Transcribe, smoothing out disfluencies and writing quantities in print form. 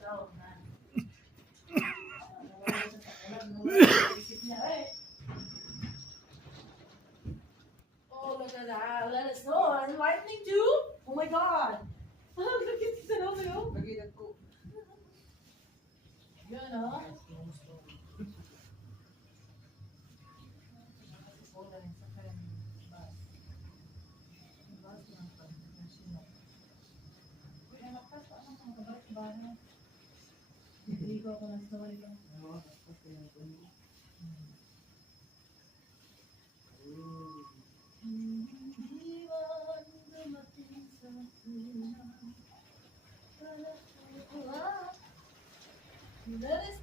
taon na. Nawala sa isip niya eh. Oh, look at that. Let us know. And lightning too? Oh my god. Look at this. Nagilag ko. Yun, oh. Hindi ko ako nagsawa ito. Oo, tapos kaya ito. Iwan dumating sa tulang. Let us